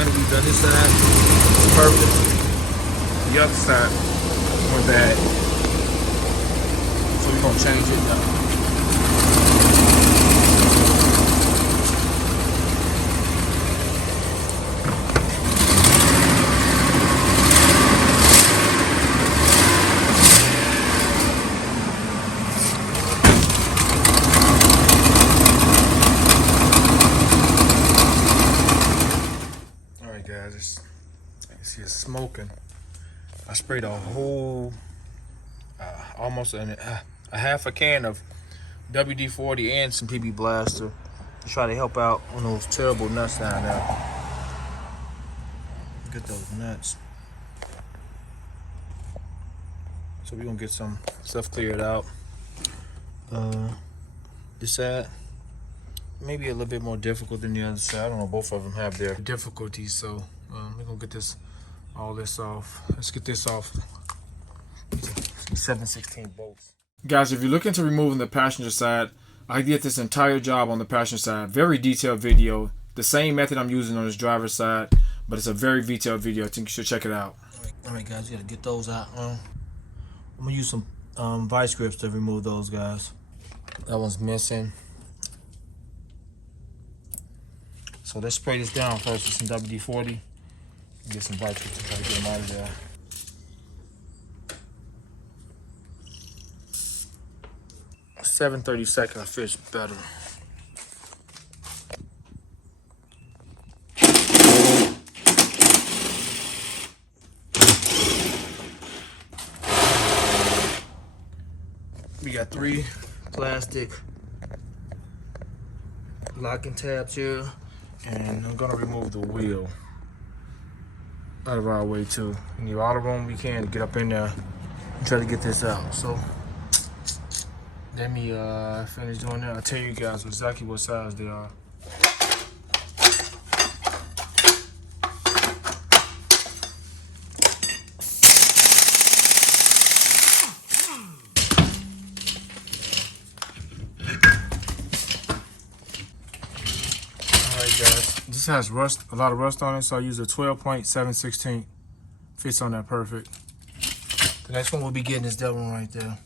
now that we've done this side, it's perfect. The other side went bad. So we're gonna change it now. Guys, you see it's smoking. I sprayed a whole, almost a half a can of WD-40 and some PB Blaster to try to help out on those terrible nuts down there. Get those nuts. So we're gonna get some stuff cleared out. This side maybe a little bit more difficult than the other side. I don't know, both of them have their difficulties, so we're gonna get all this off. Let's get this off. 7/16 bolts. Guys, if you're looking to remove the passenger side, I did this entire job on the passenger side. Very detailed video. The same method I'm using on this driver's side, but it's a very detailed video. I think you should check it out. All right, guys, you gotta get those out. I'm gonna use some vice grips to remove those, guys. That one's missing. So let's spray this down first with some WD-40. Get some vice grips to try to get them out of there. $7.30 I fits better. We got 3 plastic locking tabs here. And I'm gonna remove the wheel out of our way too. We need all the room we can to get up in there and try to get this out. So let me finish doing that. I'll tell you guys exactly what size they are. Guys, this has rust, a lot of rust on it, so I use a 12.716. Fits on that perfect. The next one we'll be getting is that one right there.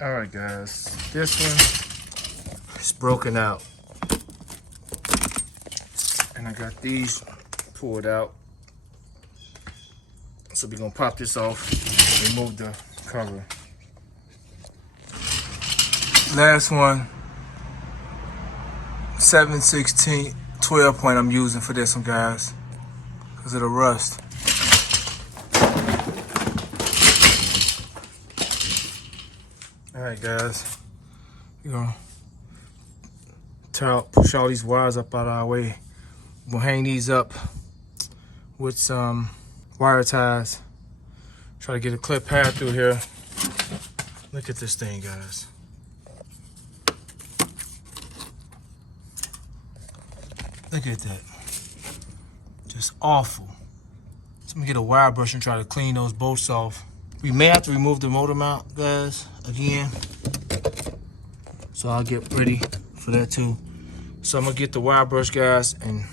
All right, guys, this one is broken out, and I got these pulled out. So we're gonna pop this off, remove the cover. Last one. 7/16 12 point I'm using for this one, guys, because of the rust. All right, guys, we're gonna push all these wires up out of our way. We'll hang these up with some wire ties. Try to get a clip pad through here. Look at this thing, guys. Look at that. Just awful. So I'm gonna get a wire brush and try to clean those bolts off. We may have to remove the motor mount, guys, again. So I'll get ready for that too. So I'm gonna get the wire brush, guys, and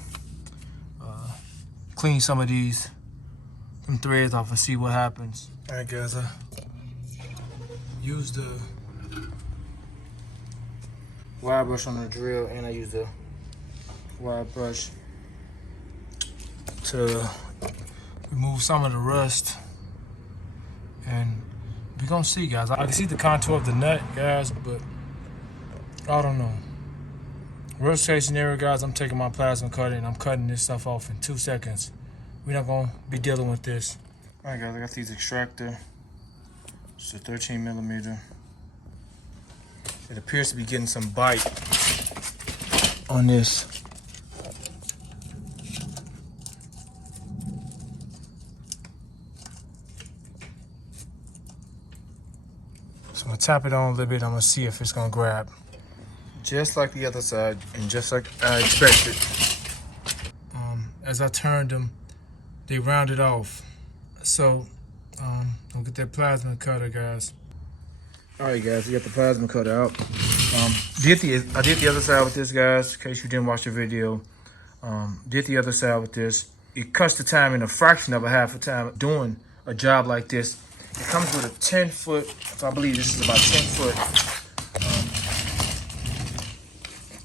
clean some of these threads off and see what happens. All right, guys, I use the wire brush on the drill, and I use the wire brush to remove some of the rust. And we're gonna see, guys. I can see the contour of the nut, guys, but I don't know. Worst case scenario, guys, I'm taking my plasma cutter and I'm cutting this stuff off in 2 seconds. We're not gonna be dealing with this. All right, guys, I got these extractor. It's a 13mm. It appears to be getting some bite on this. So I'm gonna tap it on a little bit. I'm gonna see if it's gonna grab. Just like the other side, and just like I expected. As I turned them, they rounded off. So, I'll get that plasma cutter, guys. All right, guys, we got the plasma cutter out. I did the other side with this, guys, in case you didn't watch the video. Did the other side with this. it cuts the time in a fraction of a half a time doing a job like this. It comes with a 10-foot, so I believe this is about 10-foot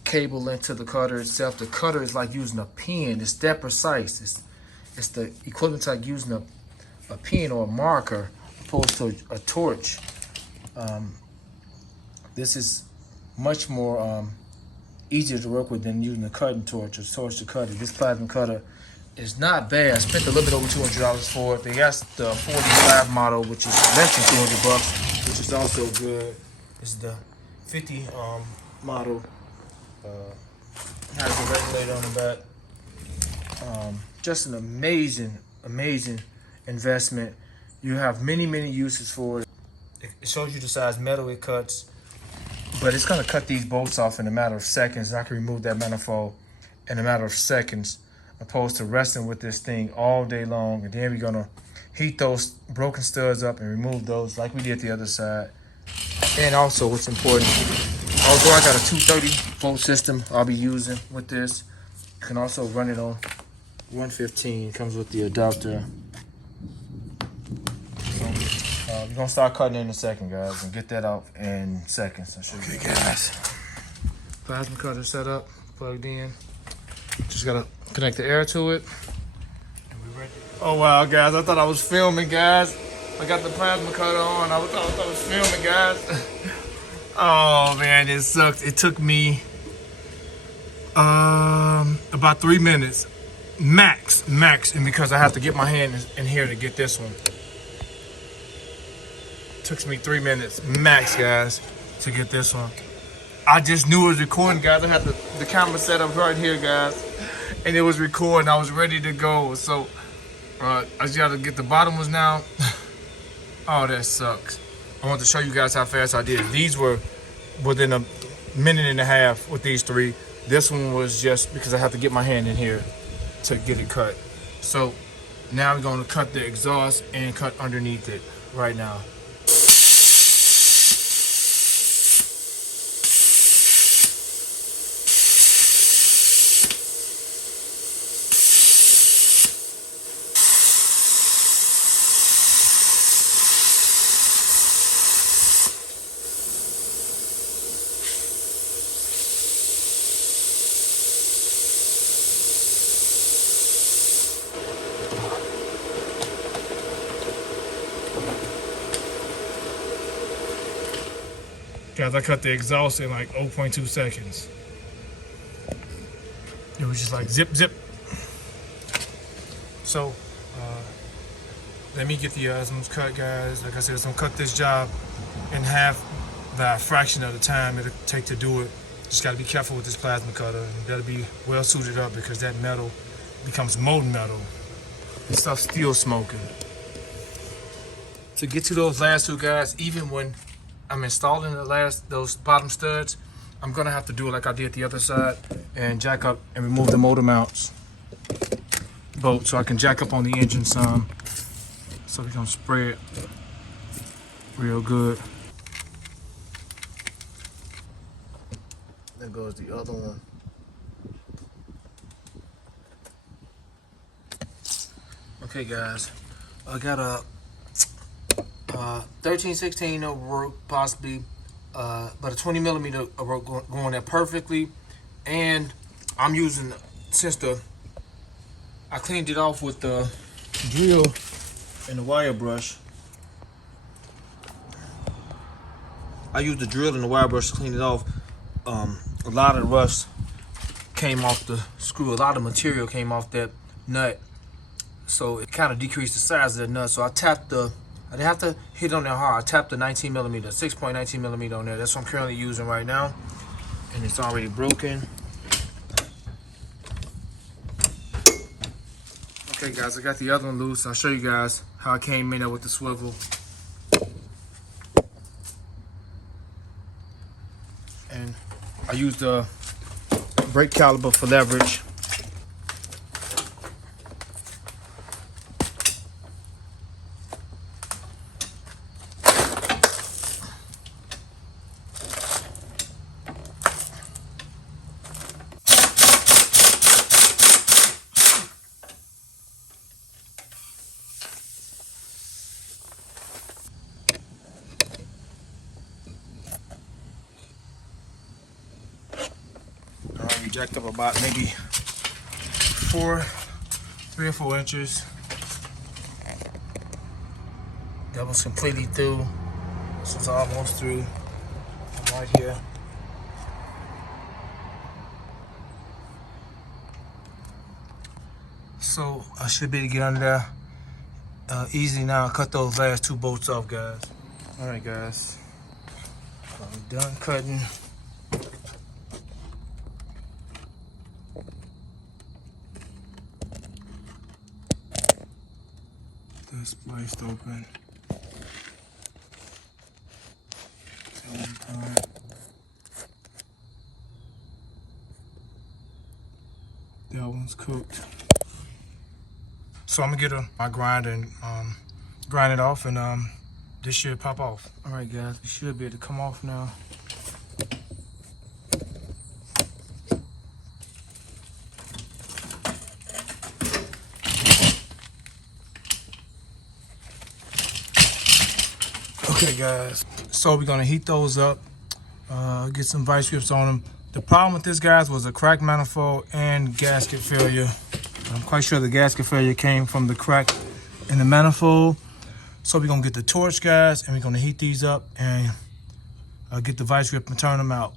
cable length to the cutter itself. The cutter is like using a pen. It's that precise. It's the equivalent to like using a pen or a marker opposed to a torch. This is much more easier to work with than using a cutting torch or torch to cut it. This plasma cutter is not bad. I spent a little bit over $200 for it. They got the 45 model, which is less than $200, which is also good. It's the 50 model. Has a regulator on the back. Just an amazing investment. You have many uses for it. It shows you the size metal it cuts, but it's gonna cut these bolts off in a matter of seconds. I can remove that manifold in a matter of seconds, opposed to resting with this thing all day long. And then we're gonna heat those broken studs up and remove those like we did the other side. And also, what's important, although I got a 230 volt system I'll be using with this, you can also run it on 115. It comes with the adapter. So, we're gonna start cutting in a second, guys, and get that out in seconds. I'll show you. Okay, guys. Plasma cutter set up, plugged in. Just gotta connect the air to it. And we're ready. Oh wow, guys! I thought I was filming, guys. I got the plasma cutter on. I thought I was filming, guys. Oh man, it sucked. It took me about 3 minutes, max, and because I have to get my hand in here to get this one. Took me 3 minutes max, guys, to get this one. I just knew it was recording, guys. I had the camera set up right here, guys, and it was recording. I was ready to go. So I just got to get the bottom ones now. Oh, that sucks. I want to show you guys how fast I did. These were within a minute and a half with these three. This one was just because I have to get my hand in here to get it cut. So now we're going to cut the exhaust and cut underneath it right now. Guys, I cut the exhaust in like 0.2 seconds. It was just like zip. So, let me get the asms cut, guys. Like I said, I'm gonna cut this job in half by a fraction of the time it'll take to do it. Just gotta be careful with this plasma cutter. You gotta be well suited up because that metal becomes molten metal. This stuff's still smoking. To get to those last two, guys, even when I'm installing those bottom studs, I'm gonna have to do it like I did the other side and jack up and remove the motor mounts bolt so I can jack up on the engine some so we can spray it real good. There goes the other one. Okay, guys, I got a 13/16 will work possibly, but a 20 millimeter will work going there perfectly. And I'm using, I cleaned it off with the drill and the wire brush. I used the drill and the wire brush to clean it off. A lot of rust came off the screw. A lot of material came off that nut, so it kind of decreased the size of the nut. So I didn't have to hit on there hard. I tapped the 19 millimeter, 6.19 millimeter on there. That's what I'm currently using right now. And it's already broken. Okay, guys, I got the other one loose. I'll show you guys how I came in there with the swivel. And I used the brake caliper for leverage. jacked up about maybe 3 or 4 inches. That was completely through. This was almost through. I'm right here. So I should be able to get under there easy now. Cut those last 2 bolts off, guys. All right, guys. I'm done cutting. This spliced open. That one's cooked. So I'm gonna get my grinder and grind it off, and this should pop off. All right, guys, we should be able to come off now. Okay, guys, so we're gonna heat those up, get some vice grips on them. The problem with this, guys, was a cracked manifold and gasket failure. I'm quite sure the gasket failure came from the crack in the manifold. So we're gonna get the torch, guys, and we're gonna heat these up and get the vice grip and turn them out.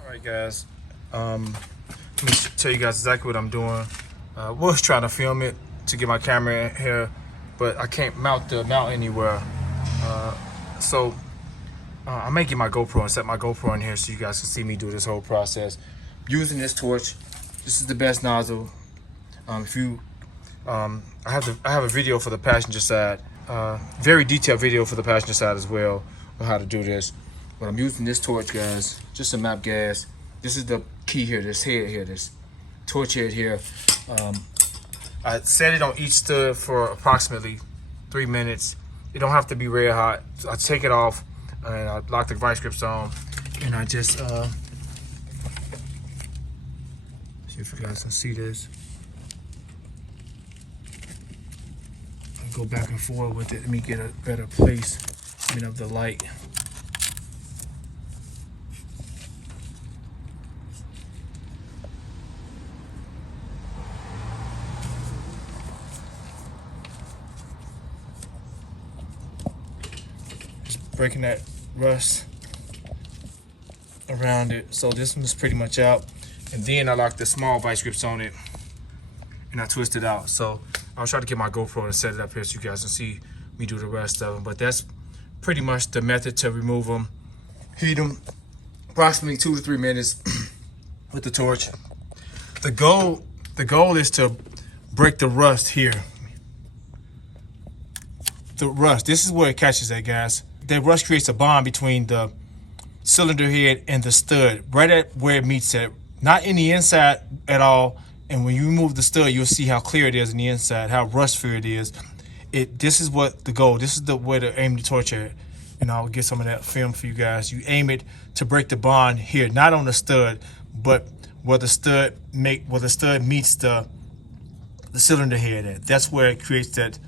All right, guys, let me tell you guys exactly what I'm doing. Was trying to film it to get my camera in here, but I can't mount the mount anywhere. So I may get my GoPro and set my GoPro in here so you guys can see me do this whole process. Using this torch, this is the best nozzle. I have a video for the passenger side, very detailed video for the passenger side as well on how to do this. But I'm using this torch, guys, just a map gas. This is the key here, this head here, this torch head here. I set it on each stud for approximately 3 minutes. It don't have to be red hot. So I take it off and I lock the vice grips on, and I just see if you guys can see this. I go back and forth with it. Let me get a better place of the light. Breaking that rust around it. So this one's pretty much out. And then I lock the small vice grips on it and I twist it out. So I'll try to get my GoPro and set it up here so you guys can see me do the rest of them. But that's pretty much the method to remove them. Heat them approximately 2 to 3 minutes with the torch. The goal is to break the rust here. The rust, this is where it catches at, guys. That rust creates a bond between the cylinder head and the stud, right at where it meets at, not in the inside at all. And when you remove the stud, you'll see how clear it is in the inside, how rust-free it is. This is what the goal. This is the way to aim the torch at. And I'll get some of that film for you guys. You aim it to break the bond here, not on the stud, but where the stud meets the cylinder head at. That's where it creates that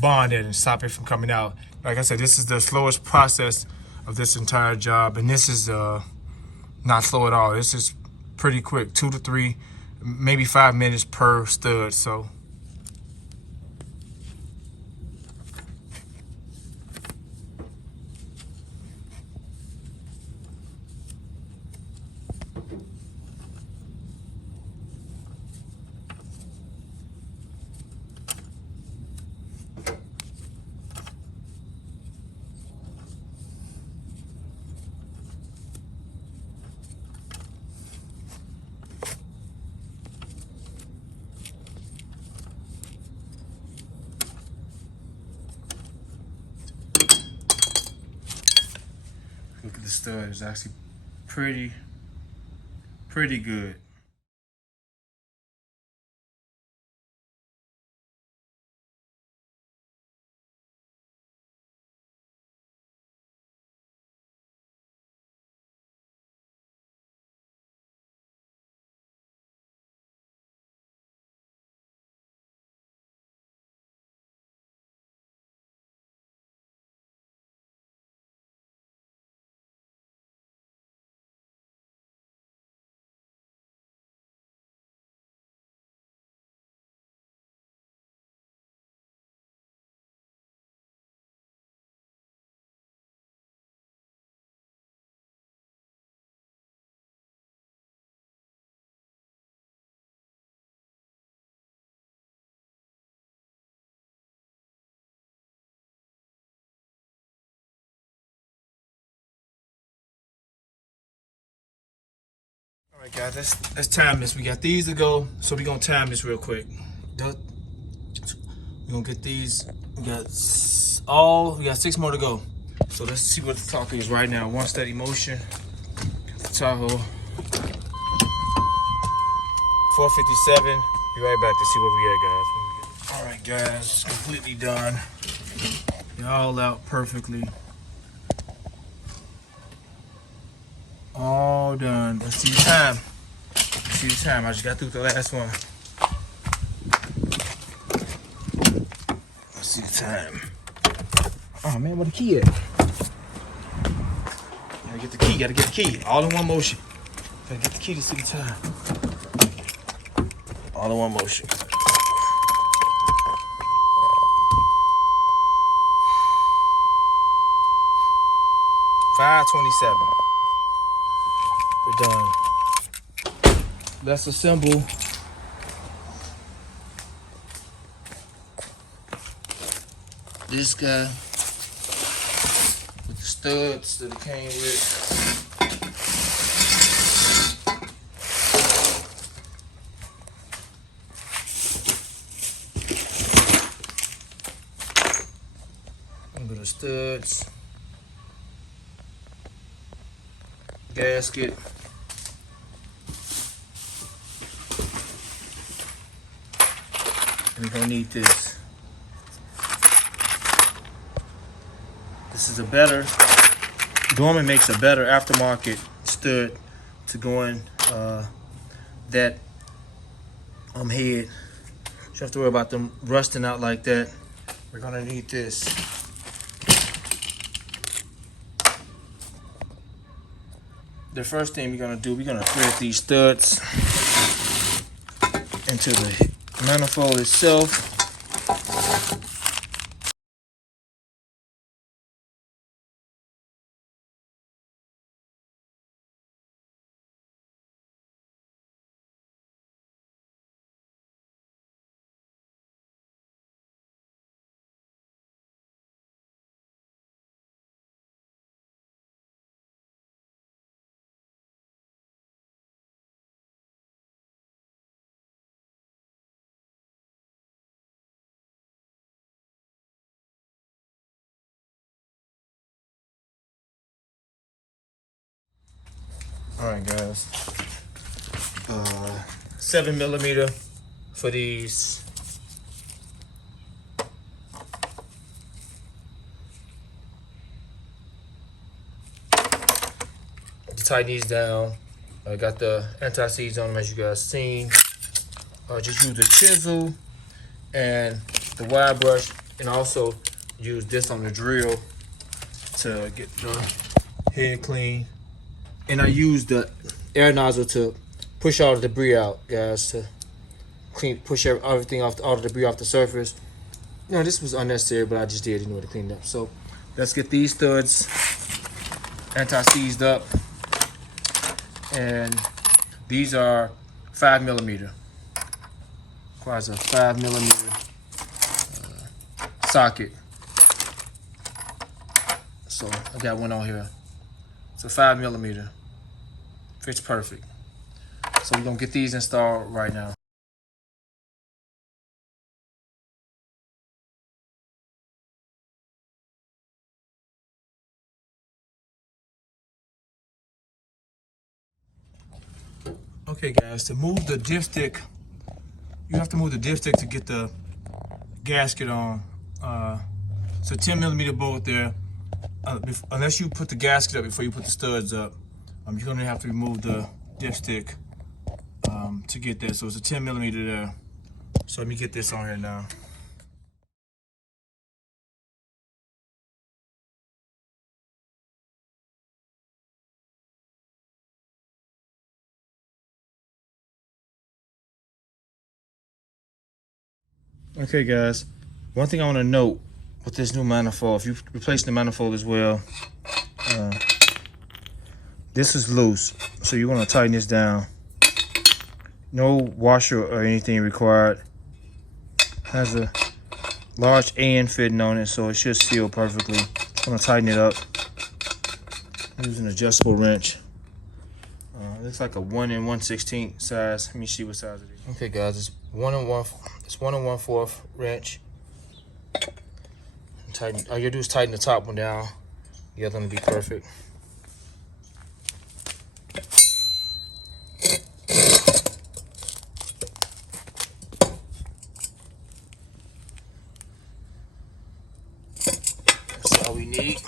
bond at and stop it from coming out. Like I said, this is the slowest process of this entire job, and this is not slow at all. This is pretty quick, 2 to 3, maybe 5 minutes per stud. So look at the stud. It's actually pretty good. Alright guys, let's time this. We got these to go, so we're gonna time this real quick. We're gonna get these. We got 6 more to go. So let's see what the talk is right now. One steady motion. Got the Tahoe. 457. Be right back to see where we at, guys. Alright guys, completely done. Y'all out perfectly. All done. Let's see the time. Let's see the time. I just got through the last one. Let's see the time. Oh man, where the key at? Gotta get the key, gotta get the key. All in one motion. Gotta get the key to see the time. All in one motion. $5:27. We're done. Let's assemble this guy with the studs that it came with. Under the studs. Gasket. And we're gonna need this. This is a better, Dorman makes a better aftermarket stud to go in that head. You don't have to worry about them rusting out like that. We're gonna need this. The first thing we're gonna do, we're gonna thread these studs into the manifold itself. All right, guys. 7mm for these. To tighten these down, I got the anti-seize on them, as you guys seen. Just use the chisel and the wire brush, and also use this on the drill to get the head clean. And I use the air nozzle to push all the debris out, guys, to push everything off, all the debris off the surface. You know, this was unnecessary, but I just did anyway to clean it up. So let's get these studs anti-seized up. And these are 5mm. Requires a 5mm socket. So I got one on here. It's a 5mm. Fits perfect. So we're gonna get these installed right now. Okay guys, to move the dipstick, you have to move the dipstick to get the gasket on. It's a 10mm bolt there. Unless you put the gasket up before you put the studs up, you're gonna have to remove the dipstick to get that. So it's a 10mm there. So let me get this on here now. Okay guys, one thing I want to note with this new manifold, if you replace the manifold as well, this is loose, so you want to tighten this down. No washer or anything required. Has a large AN fitting on it, so it should seal perfectly. I'm gonna tighten it up. Use an adjustable wrench. Looks like a 1 1/16 size. Let me see what size it is. Okay, guys, it's 1 1/4 wrench. Tighten. All you do is tighten the top one down. The other one will be perfect. That's all we need.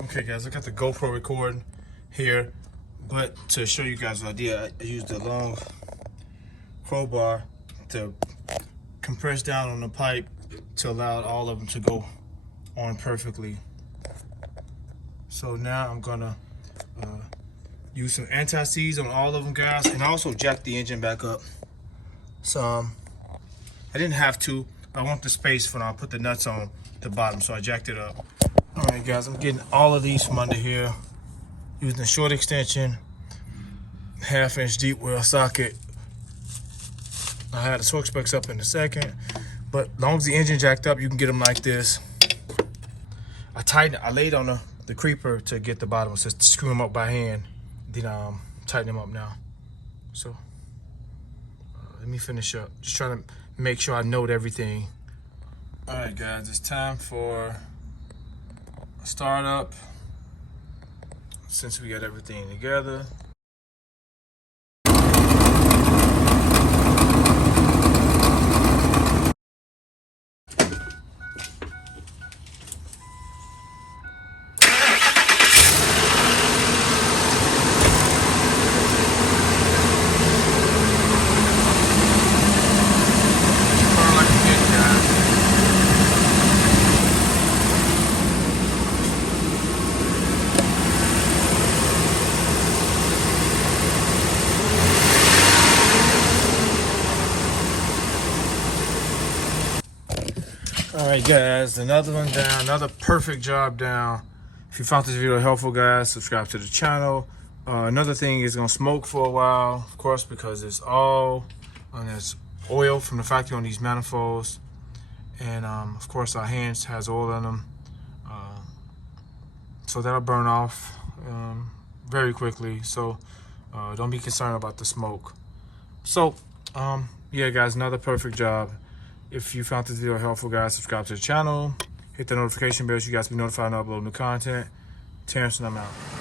Okay, guys, I got the GoPro recording here, but to show you guys an idea, I used a long crowbar to compress down on the pipe to allow all of them to go on perfectly. So now I'm gonna use some anti-seize on all of them, guys, and also jack the engine back up. So I didn't have to, but I want the space when I put the nuts on the bottom, so I jacked it up. All right, guys, I'm getting all of these from under here using a short extension, 1/2 inch deep well socket. I had the torque specs up in a second, but as long as the engine jacked up, you can get them like this. I laid on the creeper to get the bottom, so to screw them up by hand. Then tighten them up now. So let me finish up. Just trying to make sure I note everything. All right, guys, it's time for a startup. Since we got everything together. All right, guys, another one down, another perfect job down. If you found this video helpful, guys, subscribe to the channel. Another thing is gonna smoke for a while, of course, because it's all there's oil from the factory on these manifolds, and of course our hands has oil in them, so that'll burn off very quickly. So don't be concerned about the smoke. So yeah, guys, another perfect job. If you found this video helpful, guys, subscribe to the channel, hit the notification bell so you guys be notified when I upload new content. Terrence, and I'm out.